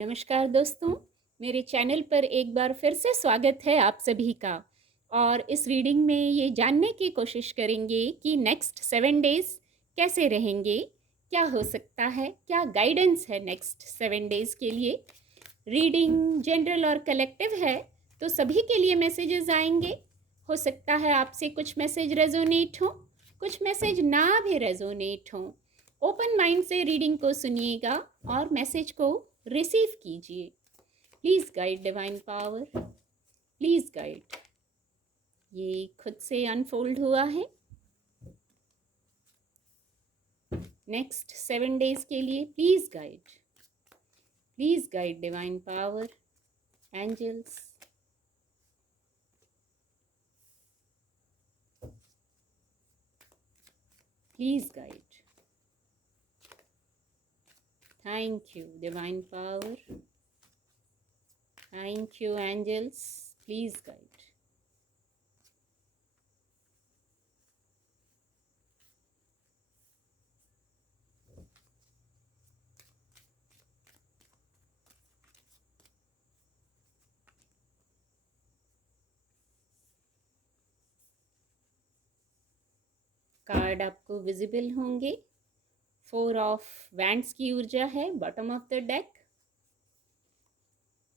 नमस्कार दोस्तों, मेरे चैनल पर एक बार फिर से स्वागत है आप सभी का। और इस रीडिंग में ये जानने की कोशिश करेंगे कि नेक्स्ट 7 डेज़ कैसे रहेंगे, क्या हो सकता है, क्या गाइडेंस है नेक्स्ट 7 डेज़ के लिए। रीडिंग जनरल और कलेक्टिव है, तो सभी के लिए मैसेजेस आएंगे। हो सकता है आपसे कुछ मैसेज रेजोनेट हो, कुछ मैसेज ना भी रेजोनेट हो। ओपन माइंड से रीडिंग को सुनिएगा और मैसेज को रिसीव कीजिए। Please guide divine power, please guide. ये खुद से अनफोल्ड हुआ है नेक्स्ट 7 डेज़ के लिए। Please guide divine power, angels. Please guide. Thank you divine power, thank you angels, please guide. Card आपको विजिबल होंगे। 4 ऑफ वैंड्स की ऊर्जा है बॉटम ऑफ द डेक।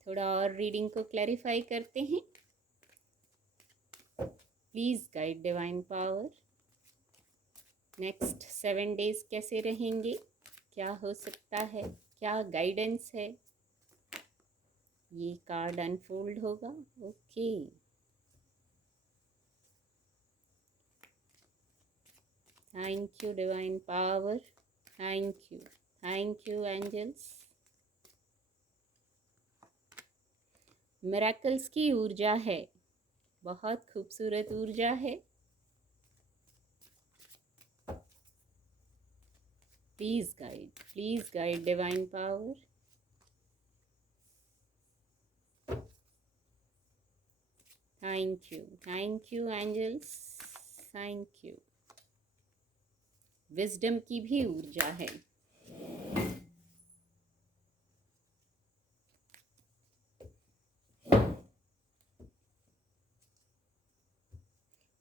थोड़ा और रीडिंग को क्लैरिफाई करते हैं। Please guide divine power, next 7 days कैसे रहेंगे, क्या हो सकता है, क्या गाइडेंस है। ये कार्ड अनफोल्ड होगा। Okay, thank you divine power, thank you angels. Miracles की ऊर्जा है, बहुत खूबसूरत ऊर्जा है। Please guide divine power. Thank you angels, thank you. Wisdom की भी ऊर्जा है।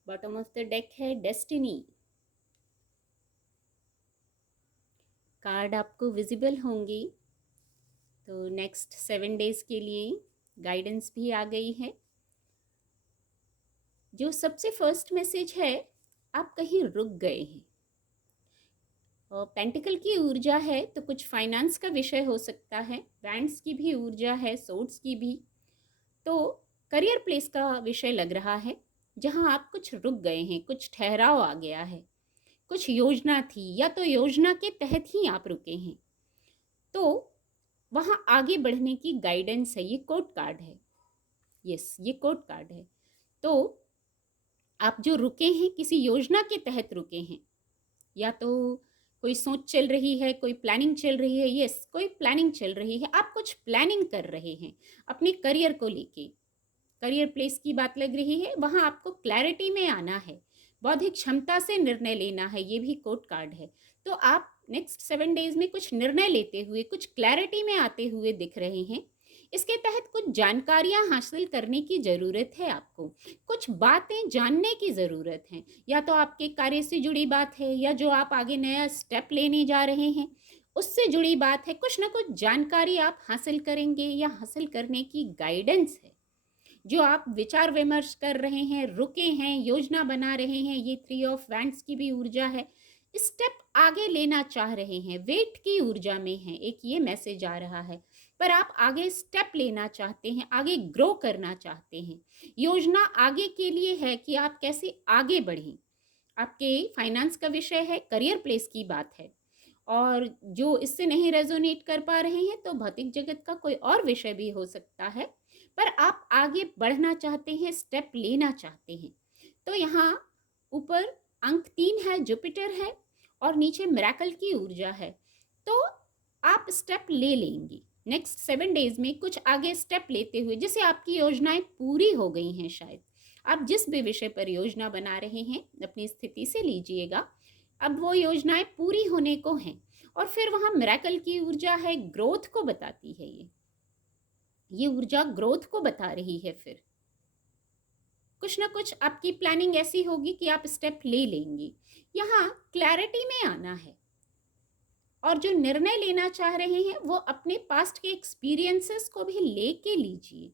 बॉटम ऑफ द डेक है डेस्टिनी। कार्ड आपको विजिबल होंगी, तो नेक्स्ट 7 डेज़ के लिए गाइडेंस भी आ गई है। जो सबसे फर्स्ट मैसेज है, आप कहीं रुक गए हैं। और पेंटिकल की ऊर्जा है, तो कुछ फाइनेंस का विषय हो सकता है। वैंड्स की भी ऊर्जा है, सोर्ड्स की भी। तो करियर प्लेस का विषय लग रहा है, जहां आप कुछ रुक गए हैं, कुछ ठहराव आ गया है, कुछ योजना थी या तो योजना के तहत ही आप रुके हैं, तो वहां आगे बढ़ने की गाइडेंस है। ये कोर्ट कार्ड है, यस ये कोर्ट कार्ड है। तो आप जो रुके हैं, किसी योजना के तहत रुके हैं, या तो कोई सोच चल रही है, कोई प्लानिंग चल रही है। यस, कोई प्लानिंग चल रही है, आप कुछ प्लानिंग कर रहे हैं अपने करियर को लेके। करियर प्लेस की बात लग रही है, वहां आपको क्लैरिटी में आना है, बौद्धिक क्षमता से निर्णय लेना है। ये भी कोर्ट कार्ड है। तो आप नेक्स्ट 7 डेज में कुछ निर्णय लेते हुए, कुछ क्लैरिटी में आते हुए दिख रहे हैं। इसके तहत कुछ जानकारियां हासिल करने की ज़रूरत है आपको, कुछ बातें जानने की ज़रूरत है। या तो आपके कार्य से जुड़ी बात है, या जो आप आगे नया स्टेप लेने जा रहे हैं उससे जुड़ी बात है। कुछ ना कुछ जानकारी आप हासिल करेंगे या हासिल करने की गाइडेंस है। जो आप विचार विमर्श कर रहे हैं, रुके हैं, योजना बना रहे हैं, ये 3 ऑफ वैंड्स की भी ऊर्जा है। स्टेप आगे लेना चाह रहे हैं, वेट की ऊर्जा में है, एक ये मैसेज आ रहा है। पर आप आगे स्टेप लेना चाहते हैं, आगे ग्रो करना चाहते हैं। योजना आगे के लिए है कि आप कैसे आगे बढ़ें। आपके फाइनेंस का विषय है, करियर प्लेस की बात है। और जो इससे नहीं रेजोनेट कर पा रहे हैं, तो भौतिक जगत का कोई और विषय भी हो सकता है। पर आप आगे बढ़ना चाहते हैं, स्टेप लेना चाहते हैं। तो यहाँ ऊपर अंक 3 है, जुपिटर है, और नीचे मिरेकल की ऊर्जा है। तो आप स्टेप ले लेंगे नेक्स्ट 7 डेज में, कुछ आगे स्टेप लेते हुए। जैसे आपकी योजनाएं पूरी हो गई हैं, शायद आप जिस भी विषय पर योजना बना रहे हैं, अपनी स्थिति से लीजिएगा। अब वो योजनाएं पूरी होने को हैं, और फिर वहाँ मिरेकल की ऊर्जा है, ग्रोथ को बताती है ये। ये ऊर्जा ग्रोथ को बता रही है। फिर कुछ ना कुछ आपकी प्लानिंग ऐसी होगी कि आप स्टेप ले लेंगे। यहाँ क्लैरिटी में आना है और जो निर्णय लेना चाह रहे हैं वो अपने पास्ट के एक्सपीरियंसेस को भी लेके लीजिए।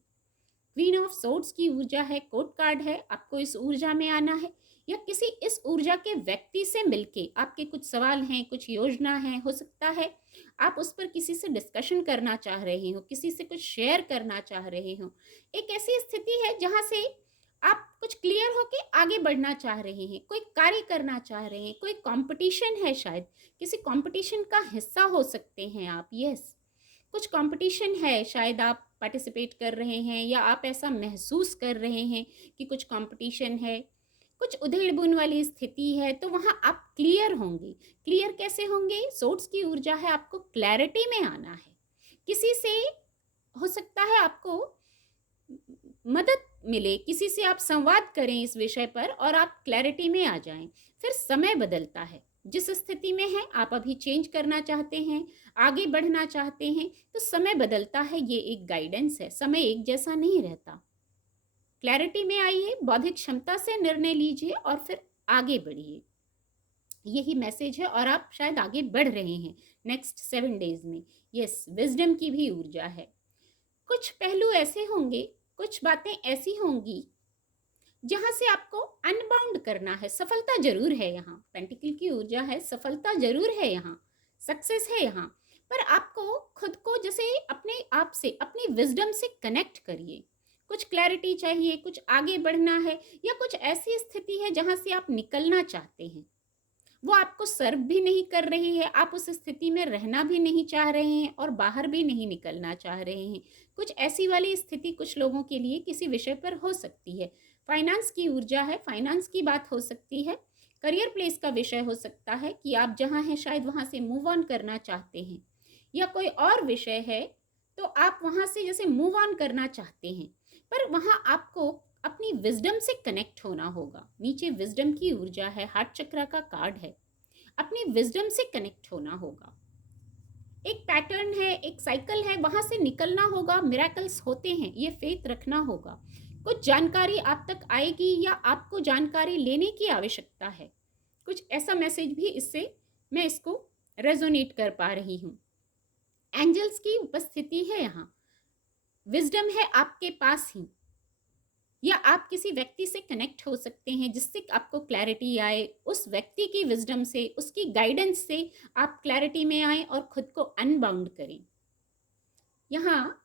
क्वीन ऑफ सोर्ड्स की ऊर्जा है, कोर्ट कार्ड है, आपको इस ऊर्जा में आना है या किसी इस ऊर्जा के व्यक्ति से मिलके आपके कुछ सवाल हैं, कुछ योजना है, हो सकता है आप उस पर किसी से डिस्कशन करना चाह रहे हो, किसी से कुछ शेयर करना चाह रहे हो। एक ऐसी स्थिति है जहाँ से आप कुछ क्लियर होके आगे बढ़ना चाह रहे हैं, कोई कार्य करना चाह रहे हैं, कोई कंपटीशन है, शायद किसी कंपटीशन का हिस्सा हो सकते हैं आप। यस, कुछ कंपटीशन है, शायद आप पार्टिसिपेट कर रहे हैं या आप ऐसा महसूस कर रहे हैं कि कुछ कंपटीशन है, कुछ उधेड़-बुन वाली स्थिति है, तो वहाँ आप क्लियर होंगे। क्लियर कैसे होंगे? सोर्ड्स की ऊर्जा है, आपको क्लैरिटी में आना है। किसी से हो सकता है आपको मदद मिले, किसी से आप संवाद करें इस विषय पर और आप क्लैरिटी में आ जाएं। फिर समय बदलता है, जिस स्थिति में हैं आप अभी चेंज करना चाहते हैं, आगे बढ़ना चाहते हैं, तो समय बदलता है। ये एक गाइडेंस है, समय एक जैसा नहीं रहता। क्लैरिटी में आइए, बौद्धिक क्षमता से निर्णय लीजिए और फिर आगे बढ़िए। यही मैसेज है और आप शायद आगे बढ़ रहे हैं नेक्स्ट 7 डेज में। यस, विजडम की भी ऊर्जा है। कुछ पहलू ऐसे होंगे, कुछ बातें ऐसी होंगी जहां से आपको अनबाउंड करना है। सफलता जरूर है यहाँ, पेंटिकल की ऊर्जा है, सफलता जरूर है यहाँ, सक्सेस है यहाँ, पर आपको खुद को जैसे अपने आप से, अपनी विजडम से कनेक्ट करिए। कुछ क्लैरिटी चाहिए, कुछ आगे बढ़ना है या कुछ ऐसी स्थिति है जहां से आप निकलना चाहते हैं, वो आपको सर्व भी नहीं कर रही है, आप उस स्थिति में रहना भी नहीं चाह रहे हैं और बाहर भी नहीं निकलना चाह रहे हैं। कुछ ऐसी वाली स्थिति कुछ लोगों के लिए किसी विषय पर हो सकती है। फाइनेंस की ऊर्जा है, फाइनेंस की बात हो सकती है। करियर प्लेस का विषय हो सकता है कि आप जहाँ हैं शायद वहाँ से मूव ऑन करना चाहते हैं, या कोई और विषय है तो आप वहाँ से जैसे मूव ऑन करना चाहते हैं, पर वहाँ आपको अपनी विजडम से कनेक्ट होना होगा। नीचे विजडम की ऊर्जा है, हार्ट चक्रा का कार्ड है, अपनी विजडम से कनेक्ट होना होगा। एक पैटर्न है, एक साइकिल है, वहां से निकलना होगा। मिरेकल्स होते हैं, ये फेथ रखना होगा। कुछ जानकारी आप तक आएगी या आपको जानकारी लेने की आवश्यकता है। कुछ ऐसा मैसेज भी इससे मैं इसको रेजोनेट कर पा रही हूँ। एंजल्स की उपस्थिति है यहाँ, विजडम है आपके पास ही, या आप किसी व्यक्ति से कनेक्ट हो सकते हैं जिससे आपको क्लैरिटी आए। उस व्यक्ति की विजडम से, उसकी गाइडेंस से आप क्लैरिटी में आए और खुद को अनबाउंड करें। यहाँ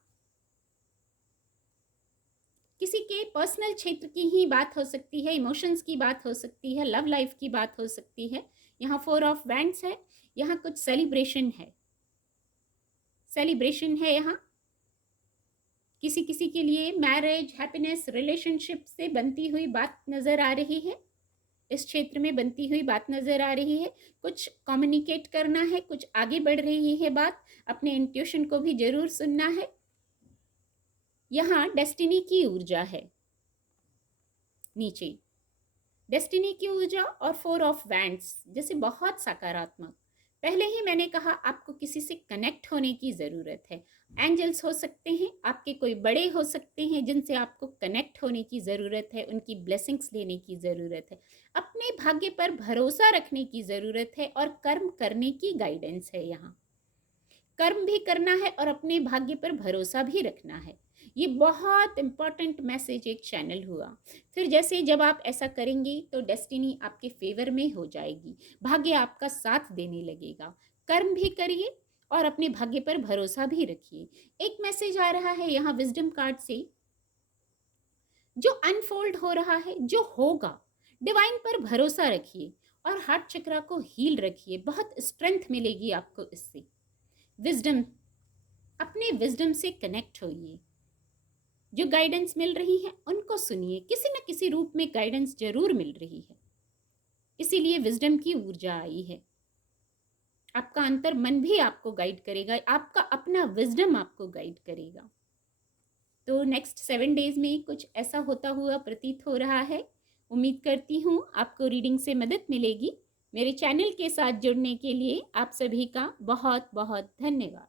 किसी के पर्सनल क्षेत्र की ही बात हो सकती है, इमोशंस की बात हो सकती है, लव लाइफ की बात हो सकती है। यहाँ 4 ऑफ वैंड्स है, यहाँ कुछ सेलिब्रेशन है, सेलिब्रेशन है। यहाँ किसी किसी के लिए मैरिज, हैप्पीनेस, रिलेशनशिप से बनती हुई बात नज़र आ रही है, इस क्षेत्र में बनती हुई बात नज़र आ रही है। कुछ कम्युनिकेट करना है, कुछ आगे बढ़ रही है बात, अपने इंट्यूशन को भी जरूर सुनना है। यहाँ डेस्टिनी की ऊर्जा है, नीचे डेस्टिनी की ऊर्जा और 4 ऑफ वैंड्स, जैसे बहुत सकारात्मक। पहले ही मैंने कहा आपको किसी से कनेक्ट होने की ज़रूरत है। एंजल्स हो सकते हैं, आपके कोई बड़े हो सकते हैं जिनसे आपको कनेक्ट होने की ज़रूरत है, उनकी ब्लेसिंग्स लेने की ज़रूरत है, अपने भाग्य पर भरोसा रखने की ज़रूरत है और कर्म करने की गाइडेंस है। यहाँ कर्म भी करना है और अपने भाग्य पर भरोसा भी रखना है। ये बहुत इंपॉर्टेंट मैसेज एक चैनल हुआ। फिर जैसे जब आप ऐसा करेंगे तो डेस्टिनी आपके फेवर में हो जाएगी, भाग्य आपका साथ देने लगेगा। कर्म भी करिए और अपने भाग्य पर भरोसा भी रखिए। एक मैसेज आ रहा है यहाँ विजडम कार्ड से, जो अनफोल्ड हो रहा है, जो होगा, डिवाइन पर भरोसा रखिए और हार्ट चक्रा को हील रखिए। बहुत स्ट्रेंथ मिलेगी आपको इससे। विजडम, अपने विजडम से कनेक्ट होइए, जो गाइडेंस मिल रही है उनको सुनिए। किसी न किसी रूप में गाइडेंस जरूर मिल रही है, इसीलिए विजडम की ऊर्जा आई है। आपका अंतर मन भी आपको गाइड करेगा, आपका अपना विजडम आपको गाइड करेगा। तो नेक्स्ट 7 डेज में कुछ ऐसा होता हुआ प्रतीत हो रहा है। उम्मीद करती हूँ आपको रीडिंग से मदद मिलेगी। मेरे चैनल के साथ जुड़ने के लिए आप सभी का बहुत बहुत धन्यवाद।